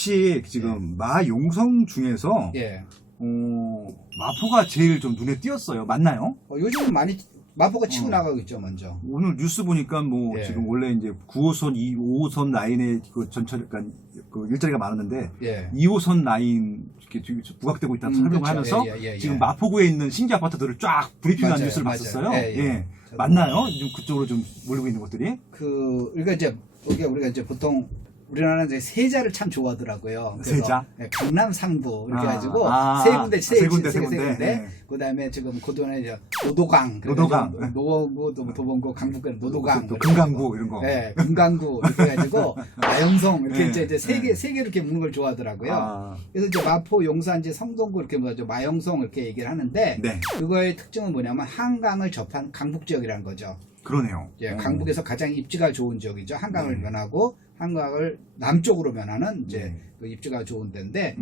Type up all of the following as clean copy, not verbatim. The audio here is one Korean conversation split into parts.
혹시 지금 마용성 중에서 예. 마포가 제일 좀 눈에 띄었어요. 맞나요? 요즘은 많이 마포가 치고 나가고 있죠, 먼저. 오늘 뉴스 보니까 뭐 예. 지금 원래 이제 9호선, 5호선 라인에 그 전철, 그러니까 그 일자리가 많았는데 예. 2호선 라인 이렇게 지금 부각되고 있다고 설명을 그렇죠. 하면서 예. 지금 마포구에 있는 신규 아파트들을 쫙 브리핑한 맞아요. 뉴스를 맞아요. 봤었어요. 예. 맞나요? 지금 그쪽으로 좀 몰리고 있는 것들이? 그러니까 이제 우리가 이제 보통 우리나라는 이제 세자를 참 좋아하더라고요. 그래서 세자? 강남 상부 이렇게 아, 해가지고 아, 세 군데. 세 군데. 네. 그다음에 지금 고도에 이제 노도강, 노도강. 노원구, 도봉구, 강북구, 노도강, 또 금강구 이런 거. 네, 금강구 이렇게 해가지고 마영성 이렇게 네. 이제 세 개 이렇게 묻는 걸 좋아하더라고요. 아, 그래서 이제 마포, 용산, 이제 성동구 이렇게 뭐죠 마영성 이렇게 얘기를 하는데 네. 그거의 특징은 뭐냐면 한강을 접한 강북 지역이라는 거죠. 그러네요. 예, 강북에서 가장 입지가 좋은 지역이죠. 한강을 면하고 한강을 남쪽으로 면하는 이제 그 입지가 좋은 데인데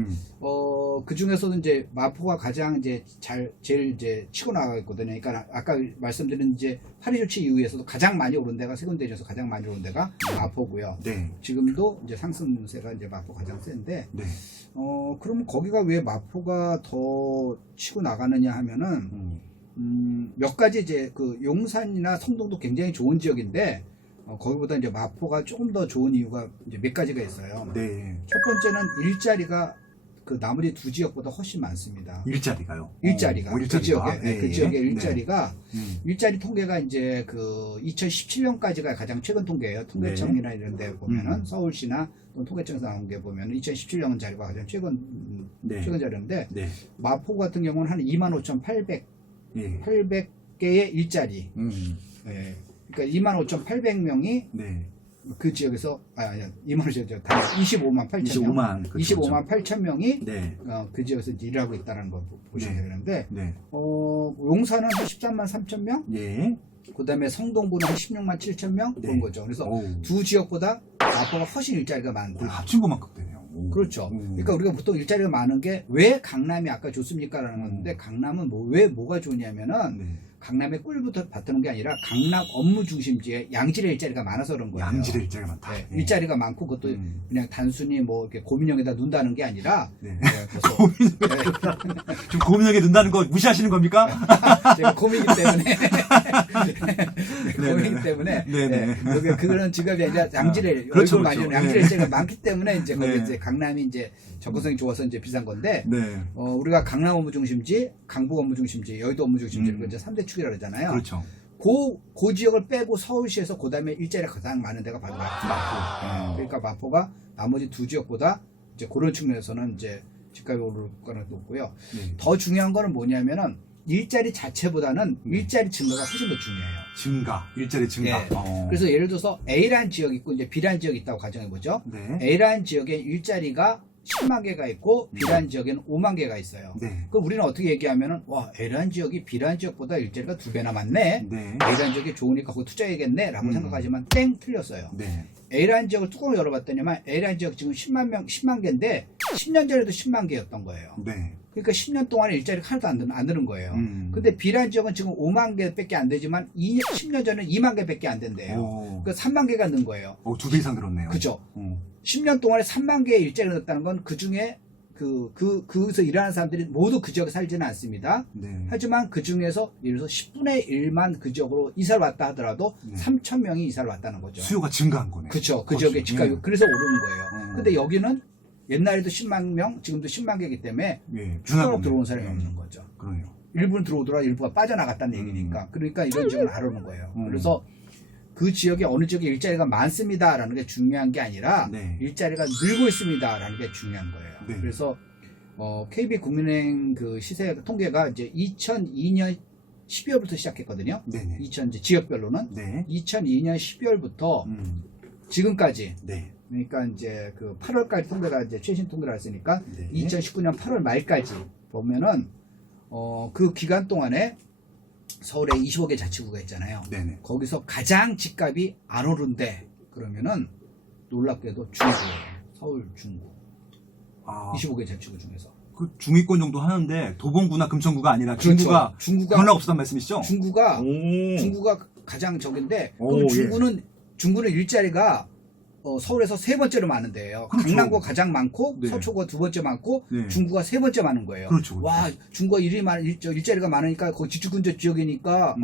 그 중에서도 이제 마포가 가장 이제 제일 이제 치고 나가고 있거든요. 그러니까 아까 말씀드린 이제 파리 조치 이후에서도 가장 많이 오른 데가 세 군데 중에서 가장 많이 오른 데가 마포고요. 네. 지금도 이제 상승세가 이제 마포 가장 센데 네. 그러면 거기가 왜 마포가 더 치고 나가느냐 하면은 몇 가지 이제 그 용산이나 성동도 굉장히 좋은 지역인데 거기보다 이제 마포가 조금 더 좋은 이유가 이제 몇 가지가 있어요. 네. 첫 번째는 일자리가 그 나머지 두 지역보다 훨씬 많습니다. 일자리가요? 일자리가 그 지역에 네. 그 지역의 일자리가 네. 일자리 통계가 이제 그 2017년까지가 가장 최근 통계예요. 통계청이나 이런 데 보면은 서울시나 또는 통계청에서 나온 게 보면은 2017년 자료가 가장 최근 자료인데 네. 마포 같은 경우는 한 25,800 예. 800개의 일자리. 예. 그러니까 25,800명이 네. 그 지역에서 25만 8천 명. 25만 8천 명이 네. 그 지역에서 이제 일하고 있다는 걸 보시면 되는데 네. 용산은 한 13만 3천 명. 예. 그다음에 성동구는 한 16만 7천 명 그런 거죠. 그래서 두 지역보다 마포가 훨씬 일자리가 많다. 거의 합친 것만큼 되네요. 그렇죠. 그러니까 우리가 보통 일자리가 많은 게 왜 강남이 아까 좋습니까라는 건데 강남은 왜 뭐가 좋냐면은 강남의 꿀부터 받드는 게 아니라 강남 업무 중심지에 양질의 일자리가 많아서 그런 거예요. 양질의 일자리가 많다. 네, 일자리가 많고 그것도 그냥 단순히 뭐 이렇게 고민형에다 눈다는 게 아니라 지금 고민형에 눈다는 거 무시하시는 겁니까? 제가 고민이기 때문에 그거는 직업이 아니라 양질의 그렇죠, 많이 양질의 일자리가 많기 때문에 이제 거기 이제 강남이 이제 접근성이 좋아서 이제 비싼 건데 우리가 강남 업무 중심지, 강북 업무 중심지, 여의도 업무 중심지 이제 3대 축이라고 그러잖아요. 그렇죠. 그 지역을 빼고 서울시에서 그다음에 일자리가 가장 많은 데가 바로 마포. 그러니까 마포가 나머지 두 지역보다 이제 그런 측면에서는 이제 집값이 오를 가능성이 높고요. 더 중요한 거는 뭐냐면은 일자리 자체보다는 일자리 증가가 훨씬 더 중요해요. 일자리 증가. 그래서 예를 들어서 A라는 지역이 있고 이제 B라는 지역이 있다고 가정해 보죠. A라는 지역에 일자리가 10만 개가 있고 B라는 지역에는 5만 개가 있어요. 그럼 우리는 어떻게 얘기하면은 와 A라는 지역이 B라는 지역보다 일자리가 2배나 많네. A라는 지역이 좋으니까 거기 투자해야겠네 라고 생각하지만 땡 틀렸어요. A라는 지역을 뚜껑을 열어봤더니만 A라는 지역 지금 10만 개인데 10년 전에도 10만 개였던 거예요. 그러니까 10년 동안에 일자리가 하나도 안 드는 거예요. 근데 B라는 지역은 지금 5만 개밖에 안 되지만 10년 전에 2만 개밖에 안 된대요. 그러니까 3만 개가 는 거예요. 2배 이상 늘었네요. 그죠. 10년 동안에 3만 개의 일자리가 늘었다는 건 그 중에 거기서 일하는 사람들이 모두 그 지역에 살지는 않습니다. 하지만 그 중에서 예를 들어서 10분의 1만 그 지역으로 이사를 왔다 하더라도 3천 명이 이사를 왔다는 거죠. 수요가 증가한 거네요. 그렇죠. 그 지역의 집값이 그래서 오르는 거예요. 근데 여기는 옛날에도 10만 명, 지금도 10만 개이기 때문에 추가로 들어온 사람이 없는 거죠. 그러네요. 일부는 들어오더라 일부가 빠져나갔다는 얘기니까. 그러니까 이런 지역은 안 오는 거예요. 그래서 그 지역에 어느 지역에 일자리가 많습니다라는 게 중요한 게 아니라 일자리가 늘고 있습니다라는 게 중요한 거예요. 그래서 KB국민은행 그 시세 통계가 이제 2002년 12월부터 시작했거든요. 2000 이제 지역별로는 2002년 12월부터 지금까지 그러니까 이제 그 8월까지 통계가 이제 최신 통계를 했으니까 2019년 8월 말까지 보면은 그 기간 동안에 서울에 25개 자치구가 있잖아요. 거기서 가장 집값이 안 오른데 그러면은 놀랍게도 중구예요. 서울 중구. 25개 자치구 중에서. 그 중위권 정도 하는데 도봉구나 금천구가 아니라 그렇죠. 중구가 변화 없었단 말씀이시죠? 중구가 가장 적은데 그럼 중구는 일자리가 서울에서 세 번째로 많은 데예요. 그렇죠. 강남구가 가장 많고 네. 서초구가 두 번째 많고 네. 중구가 세 번째 많은 거예요. 그렇죠, 그렇죠. 와, 중구가 일자리가 많으니까 거기 직주근접 지역이니까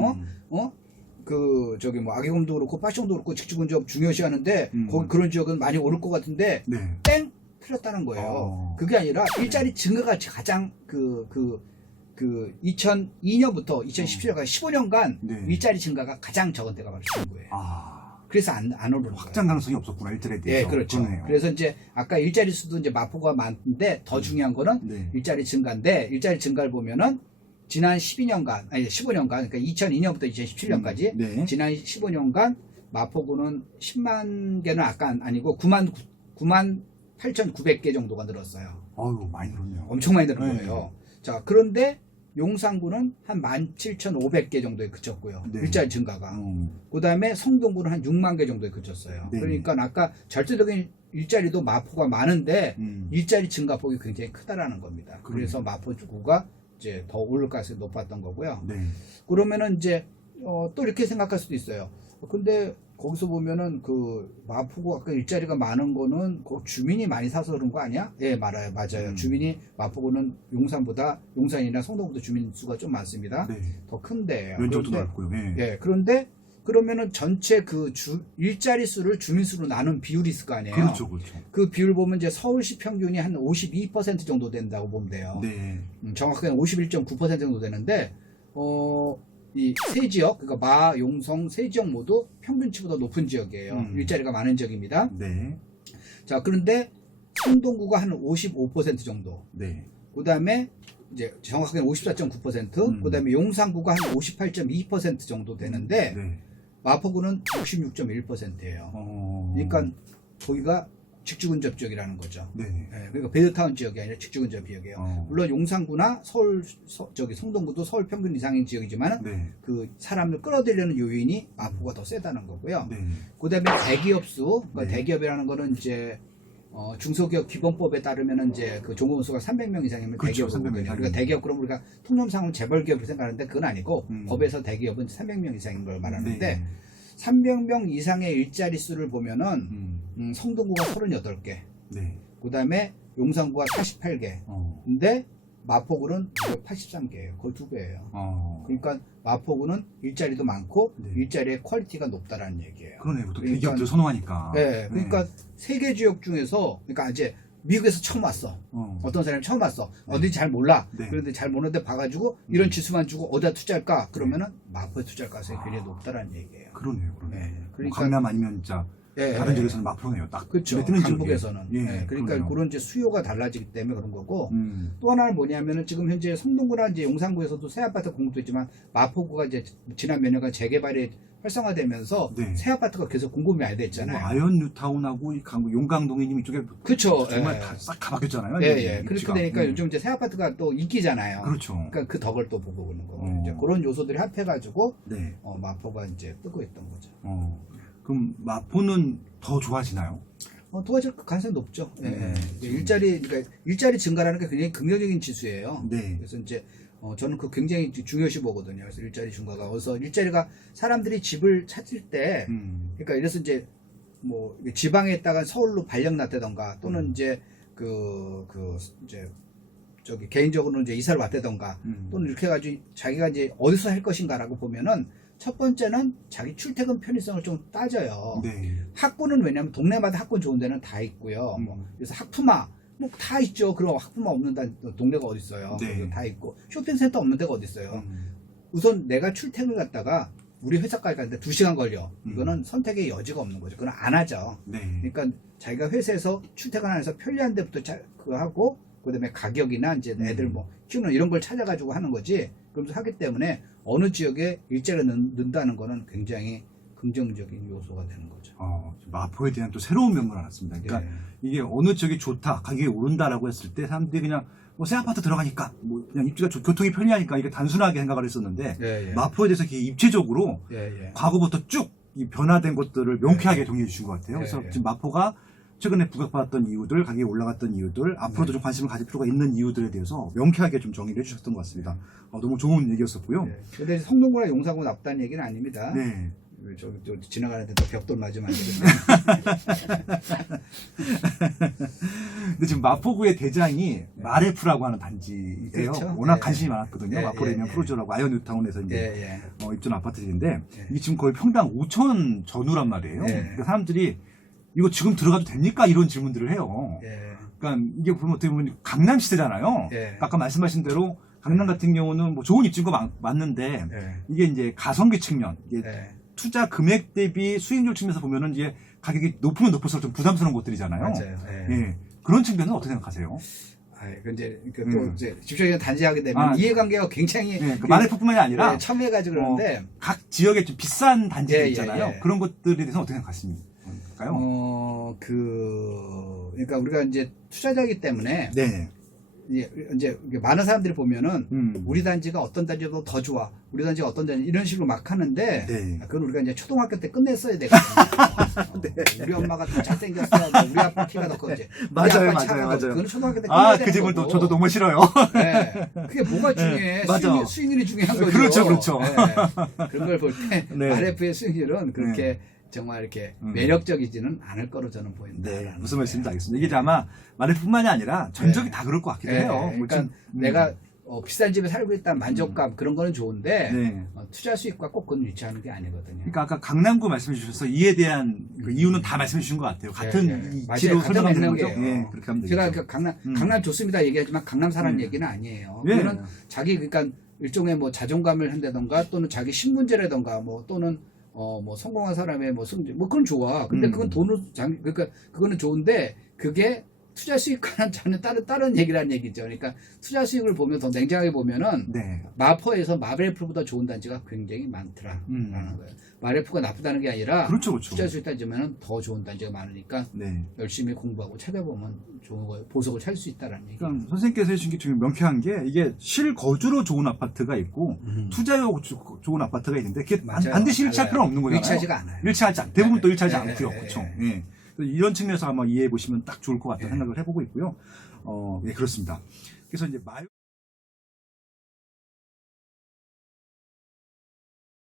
저기 뭐 악의금도 그렇고 파시형도 그렇고 직주근접 중요시하는데 거기 그런 지역은 많이 오를 것 같은데 네. 땡 틀렸다는 거예요. 그게 아니라 일자리 증가가 가장 2002년부터 2017년까지 15년간 네. 일자리 증가가 가장 적은 때가 바로 지금 거예요. 그래서 안 오르는 거예요. 확장 가능성이 없었구나, 일자리에 대해서. 네, 그렇죠. 그러네요. 그래서 이제 아까 일자리 수도 이제 마포가 많은데 더 중요한 거는 네. 일자리 증가인데 일자리 증가를 보면은 지난 15년간 그러니까 2002년부터 2017년까지 네. 지난 15년간 마포구는 10만 개는 아까 아니고 9만 8,900개 정도가 늘었어요. 어유 많이 늘었네요. 엄청 많이 늘은 네. 거예요. 자, 그런데 용산구는 한 17,500개 정도에 그쳤고요. 네. 일자리 증가가. 그 다음에 성동구는 한 6만 개 정도에 그쳤어요. 네. 그러니까 아까 절대적인 일자리도 마포가 많은데 일자리 증가폭이 굉장히 크다라는 겁니다. 그래서 마포구가 이제 더 오를 가능성이 높았던 거고요. 네. 그러면은 이제 또 이렇게 생각할 수도 있어요. 근데 거기서 보면은 마포구 아까 일자리가 많은 거는 주민이 많이 사서 그런 거 아니야? 예, 맞아요. 주민이 마포구는 용산이나 성동구도 주민 수가 좀 많습니다. 네. 더 큰데요. 면적도 넓고요. 네. 예, 그런데 그러면은 전체 일자리 수를 주민 수로 나눈 비율이 있을 거 아니에요? 그렇죠, 그렇죠. 그 비율 보면 이제 서울시 평균이 한 52% 정도 된다고 보면 돼요. 네. 정확하게는 51.9% 정도 되는데 이 세 지역, 그러니까 마, 용성 세 지역 모두 평균치보다 높은 지역이에요. 일자리가 많은 지역입니다. 네. 자, 그런데 성동구가 한 55% 정도. 네. 그 다음에 이제 정확하게는 54.9%, 그 다음에 용산구가 한 58.2% 정도 되는데 네. 마포구는 66.1%예요. 그러니까 거기가 직주근접 지역이라는 거죠. 네. 예, 그러니까 베드타운 지역이 아니라 직주근접 지역이에요. 물론 용산구나 성동구도 서울 평균 이상인 지역이지만 네. 그 사람을 끌어들이려는 요인이 마포가 더 세다는 거고요. 네. 그다음에 대기업 수, 그러니까 네. 대기업이라는 거는 이제 중소기업 기본법에 따르면 이제 그 종업원 수가 300명 이상이면 그렇죠, 대기업이거든요. 300명 이상. 그러니까 대기업 그럼 우리가 통념상은 재벌기업으로 생각하는데 그건 아니고 법에서 대기업은 300명 이상인 걸 말하는데 네. 300명 이상의 일자리 수를 보면은 성동구가 38개, 네. 그 다음에 용산구가 48개, 근데 마포구는 83개예요. 거의 2배예요. 그러니까 마포구는 일자리도 많고 네. 일자리의 퀄리티가 높다라는 얘기예요. 그러네요. 또 그러니까- 대기업들 선호하니까. 네, 그러니까 세 개 지역 중에서 그러니까 이제 미국에서 처음 왔어. 어떤 사람이 처음 왔어. 어딘지 잘 몰라. 네. 그런데 잘 모르는데 봐가지고 이런 지수만 주고 어디다 투자할까? 그러면은 마포에 투자할 가능성이 굉장히 높다라는 얘기예요. 그러네요. 네, 뭐 그러니까 강남 아니면 진짜 예, 다른 예. 지역에서는 마포네요. 딱. 그렇죠. 눈에 띄는 강북에서는. 지역이에요. 예, 그러니까 그러네요. 그런 이제 수요가 달라지기 때문에 그런 거고. 음. 또 하나는 뭐냐면은 지금 현재 성동구나 이제 용산구에서도 새 아파트 공급도 있지만 마포구가 이제 지난 몇 년간 재개발이 활성화되면서 네. 새 아파트가 계속 공급이 많이 됐잖아요. 뭐 아현 뉴타운하고 이 용강동이님 이쪽에 그렇죠. 정말 예. 다 싹 가바뀌었잖아요. 예, 여기 예. 그렇게 위치가. 되니까 요즘 이제 새 아파트가 또 인기잖아요. 그렇죠. 그러니까 그 덕을 또 보고 있는 거고. 어. 이제 그런 요소들이 합해가지고 네. 마포가 이제 뜨고 있던 거죠. 그럼 마포는 더 좋아지나요? 도와줄 가능성이 높죠. 예, 예. 네. 그러니까 일자리 증가라는 게 굉장히 긍정적인 지수예요. 네. 그래서 이제 저는 그 굉장히 중요시 보거든요. 그래서 일자리 증가가 그래서 일자리가 사람들이 집을 찾을 때, 그러니까 이래서 이제 뭐 지방에 있다가 서울로 발령났다던가 또는 이제 이제 저기 개인적으로 이제 이사를 왔다던가 또는 이렇게 해가지고 자기가 이제 어디서 할 것인가라고 보면은 첫 번째는 자기 출퇴근 편의성을 좀 따져요. 네. 학군은 왜냐면 동네마다 학군 좋은 데는 다 있고요. 그래서 학품화 뭐 다 있죠. 그럼 학품화 없는 동네가 어디 있어요? 네. 다 있고 쇼핑센터 없는 데가 어디 있어요? 우선 내가 출퇴근을 갔다가 우리 회사까지 가는데 2시간 걸려. 이거는 선택의 여지가 없는 거죠. 그건 안 하죠. 네. 그러니까 자기가 회사에서 출퇴근하면서 편리한 데부터 하고 그다음에 가격이나 이제 애들 뭐 키우는 이런 걸 찾아가지고 하는 거지. 그러면서 하기 때문에 어느 지역에 일자리가 는다는 거는 굉장히 긍정적인 요소가 되는 거죠. 마포에 대한 또 새로운 면모를 알았습니다. 그러니까 예. 이게 어느 지역이 좋다, 가격이 오른다라고 했을 때 사람들이 그냥 뭐 새 아파트 들어가니까 뭐 그냥 입지가 교통이 편리하니까 이렇게 단순하게 생각을 했었는데 예, 예. 마포에 대해서 이렇게 입체적으로 예, 예. 과거부터 쭉 이 변화된 것들을 명쾌하게 정리해 주신 것 같아요. 그래서 예, 예. 지금 마포가 최근에 부각받았던 이유들, 가격이 올라갔던 이유들, 앞으로도 좀 관심을 가질 필요가 있는 이유들에 대해서 명쾌하게 좀 정리를 해주셨던 것 같습니다. 너무 좋은 얘기였었고요. 예. 근데 성동구나 용산구 나쁘다는 얘기는 아닙니다. 네. 저 지나가는데 또 벽돌 맞으면 안 되겠네. 근데 지금 마포구의 대장이 마레프라고 하는 단지예요. 그렇죠. 워낙 예. 관심이 많았거든요. 예, 마포레미안 예, 프로조라고 아이언뉴타운에서 이제 예, 예. 입주한 아파트들인데 예. 이게 지금 거의 평당 5천 전후란 말이에요. 예. 그러니까 사람들이 이거 지금 들어가도 됩니까? 이런 질문들을 해요. 예. 그러니까 이게 보면 어떻게 보면 강남 시대잖아요. 예. 아까 말씀하신 대로 강남 같은 경우는 뭐 좋은 입주가 맞는데 예. 이게 이제 가성비 측면, 이게 예. 투자 금액 대비 수익률 측면에서 보면은 이제 가격이 높으면 높을수록 좀 부담스러운 곳들이잖아요. 맞아요. 예. 예. 그런 측면은 어떻게 생각하세요? 그 이제 또 이제 집중적인 단지하게 되면 아, 이해관계가 굉장히 예, 그 마레프뿐만이 아니라 첨예해가지고 그러는데 각 지역에 좀 비싼 단지들 예, 예, 있잖아요. 예. 그런 것들에 대해서 어떻게 생각하십니까요? 그러니까 우리가 이제 투자자이기 때문에 네. 이제 많은 사람들이 보면은 우리 네. 단지가 어떤 단지보다 더 좋아. 우리 단지가 어떤 단지 이런 식으로 막 하는데 네. 그건 우리가 이제 초등학교 때 끝냈어야 되거든요. 우리 엄마가 더 잘생겼어. 뭐 우리 아빠 키가 더 커지. 맞아요, 아빠 차가 맞아요, 더 맞아요. 그건 초등학교 때 끝내야 되는 그 질문 거고. 저도 너무 싫어요. 네. 그게 뭐가 중요해? 네, 맞아. 수익률이 중요한 거죠. 그렇죠, 그렇죠. 네. 그런 걸 볼 때 네. RF의 수익률은 그렇게 네. 정말 이렇게 매력적이지는 않을 거로 저는 보인다. 네, 무슨 말씀인지 알겠습니다. 이게 아마 마레프뿐만이 아니라 전적이 네. 다 그럴 것 같기도 네. 해요. 그러니까 내가 비싼 집에 살고 있다는 만족감 그런 거는 좋은데 네. 투자 수익과 꼭 그건 유치하는 게 아니거든요. 그러니까 아까 강남구 말씀해 주셔서 이에 대한 그 이유는 다 말씀해 주신 것 같아요. 같은 이치로 맞아요. 설명하는 같은 거죠. 맥락이에요. 예, 그렇게 하면 되죠. 제가 그 강남 좋습니다 얘기하지만 강남 사는 얘기는 아니에요. 예. 그거는 자기 그러니까 일종의 뭐 자존감을 한다던가 또는 자기 신분제라던가 뭐 또는 뭐 성공한 사람의 뭐 승리 뭐 그건 좋아. 근데 그건 돈을 그러니까 그거는 좋은데 그게 투자 수익과는 전혀 다른 얘기라는 얘기죠. 그러니까 투자 수익을 보면 더 냉정하게 보면은 네. 마포에서 마레프보다 좋은 단지가 굉장히 많더라라는 거예요. 마레프가 나쁘다는 게 아니라 그렇죠, 그렇죠. 투자 수익 따지면은 더 좋은 단지가 많으니까 네. 열심히 공부하고 찾아보면 좋은 거 보석을 찾을 수 있다라는 얘기. 그러니까 선생님께서 해주신 게 지금 명쾌한 게 이게 실거주로 좋은 아파트가 있고 투자용 좋은 아파트가 있는데 그게 맞아요. 반드시 일치할 달라요. 필요는 없는 거잖아요. 일치하지가 않아요. 일치하지 않. 대부분 또 일치하지 네, 않고요. 네, 그렇죠. 네. 예. 그래서 이런 측면에서 아마 이해해 보시면 딱 좋을 것 같다는 네. 생각을 해보고 있고요. 예, 그렇습니다. 그래서 이제